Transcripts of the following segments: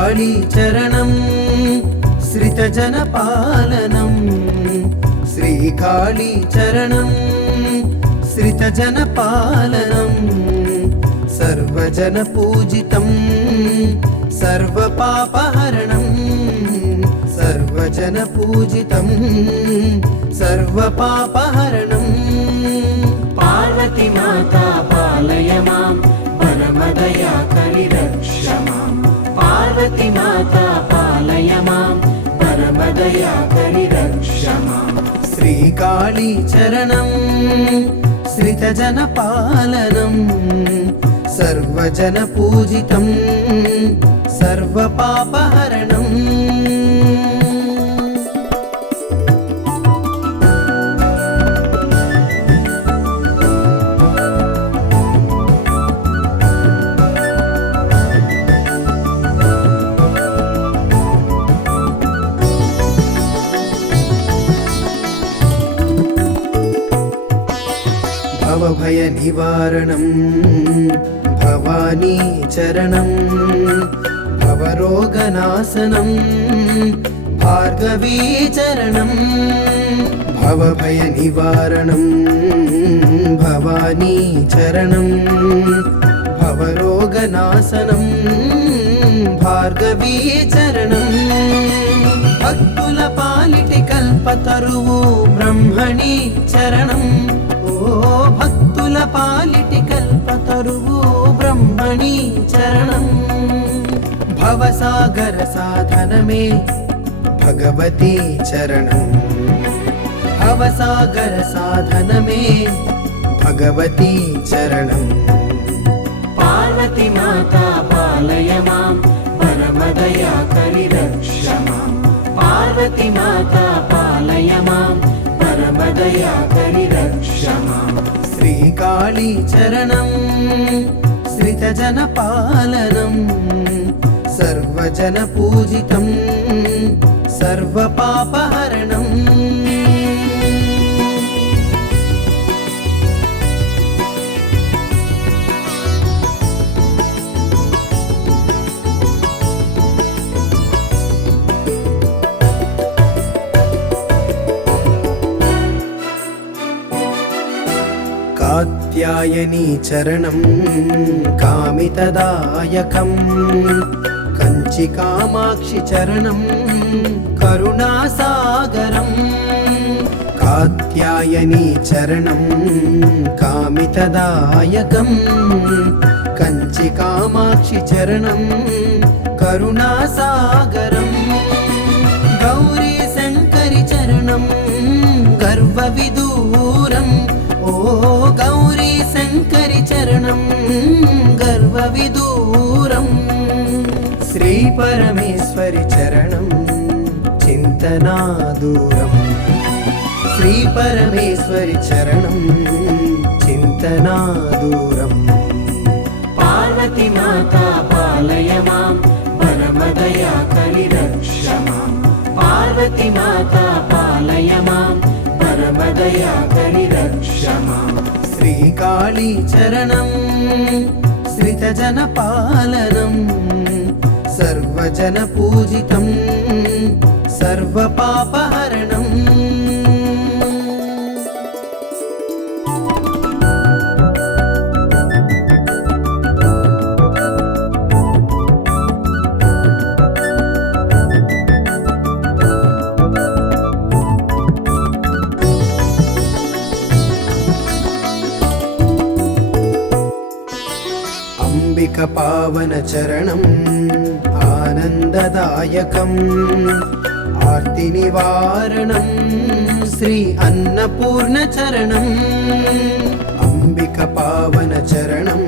श्रीकालीचरणं श्रितजनपालनं श्रीकालीचरणं श्रितजनपालनं सर्वजनपूजितं सर्वपापहरणं सर्वजनपूजितं सर्वपापहरणं पार्वती माता पालय मां परमदयाकरी रक्ष मां पार्वती माता पालय मां परमदयाकरी रक्ष मां श्रीकालीचरणं श्रितजनपालनं सर्वजनपूजितं सर्वपापहरणम् भवभय निवारणं भवानी चरणं भवरोगनाशनं भार्गवी चरणं भवभय निवारणं भवानी चरणं भवरोगनाशनं भार्गवी चरणं भक्तुल पालिटि कल्पतरुवु ब्रह्मणी चरणं भक्तुल पालिटि कल्पतरुवु ब्रह्मणी चरणं भवसागर साधनमे भगवती चरणं भवसागर साधनमे भगवती चरणं पार्वती माता पालय मां परमदयाकरी रक्ष मां पार्वती माता पालय मां परमदयाकरी रक्ष मां श्रीकालीचरणं श्रितजनपालनं सर्वजनपूजितं सर्वपापहरणम् कात्यायनी चरणं कामितदायकं कंचिकामाक्षि चरणं करुणासागरं कात्यायनी चरणं कामितदायकं कंचिकामाक्षि चरणं करुणासागरं गौरी शङ्करि चरणं गर्वविदूरम् ओ गौरी शङ्करि चरणं गर्वविदूरं श्रीपरमेश्वरि चरणं चिन्तनादूरं श्रीपरमेश्वरि चरणं चिन्तनादूरं पार्वती माता पालय मां परमदयाकरी रक्ष मां पार्वती माता पालय मां परमदयाकरी रक्ष मां श्रीकालीचरणं श्रितजनपालनं सर्वजनपूजितं सर्वपापहरणम् पावन चरणं आनन्ददायकं आर्ति निवारणं श्री अन्नपूर्ण चरणं अंबिका पावन चरणं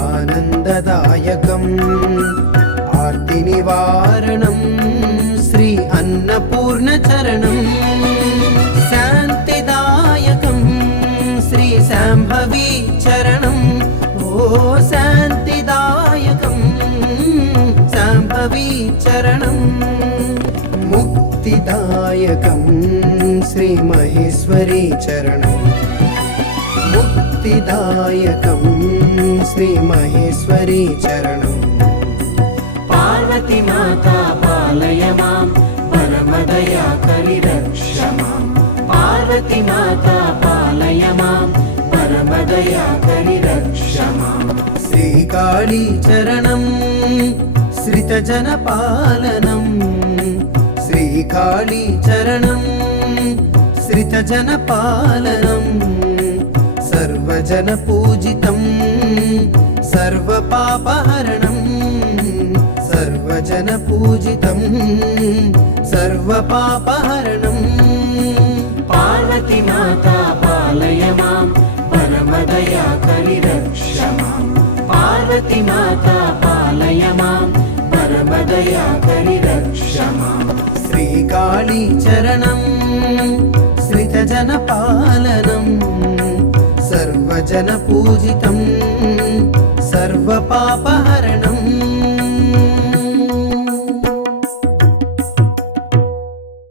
आनन्ददायकं आर्ति निवारणं श्री अन्नपूर्ण चरणं शान्तिदायकं श्री शाम्भवी चरणं शान्तिदायकं शाम्भवी चरणं मुक्तिदायकं श्री महेश्वरी चरणं मुक्तिदायकं श्री महेश्वरी चरणं పార్వతి మాతా పాలయ మాం పరమదయాకరి రక్ష మాం పార్వతి మాతా పాలయ మాం పరమదయాకరి రక్ష మాం శ్రీకాళీ చరణం శ్రితజన పాలనం శ్రీకాళీ చరణం శ్రితజన పాలనం సర్వజన పూజితం సర్వపాపహరణం సర్వజన పూజితం సర్వపాపహరణం పార్వతి మాతా పాలయ మాం పరమదయాకరి రక్ష మాం పార్వతి మాతా పాలయ మాం పరమదయాకరి రక్ష మాం శ్రీకాళీ చరణం శ్రితజన పాలనం సర్వజన పూజితం సర్వపాపహరణం